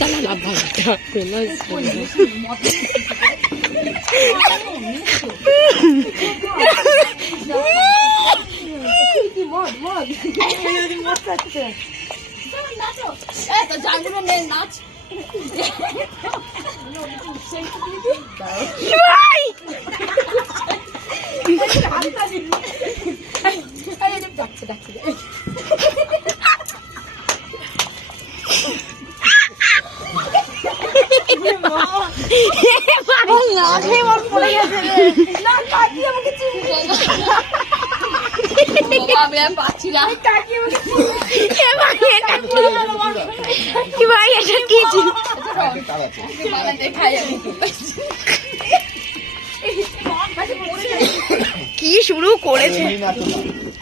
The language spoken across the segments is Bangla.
চালা নাচ কি শুরু করেছে?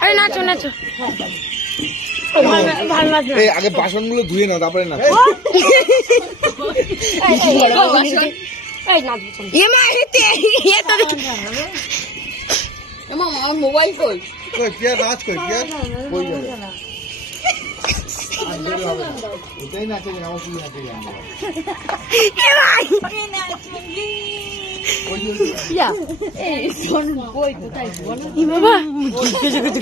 আরে নাচো নাচো, আগে বাসনগুলো ধুয়ে নাও তারপরে নাচ। আমার মোবাইল কই? নাচ কই ওটাই নাচে আমার কি নাচে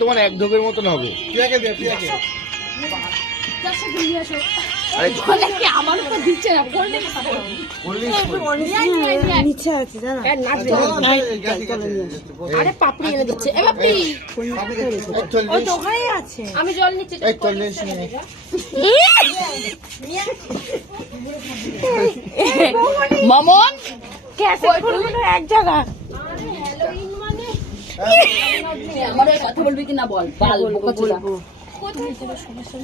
তোমার এক ঢোকের মতন হবে। আমার উপর দিচ্ছে না, নিচে আছে জানা। আরে পাপড়ি এনে দিচ্ছে। আছে, আমি জল নিচ্ছি। মামন এক জায়গা আমার কথা বলবি কিনা বল।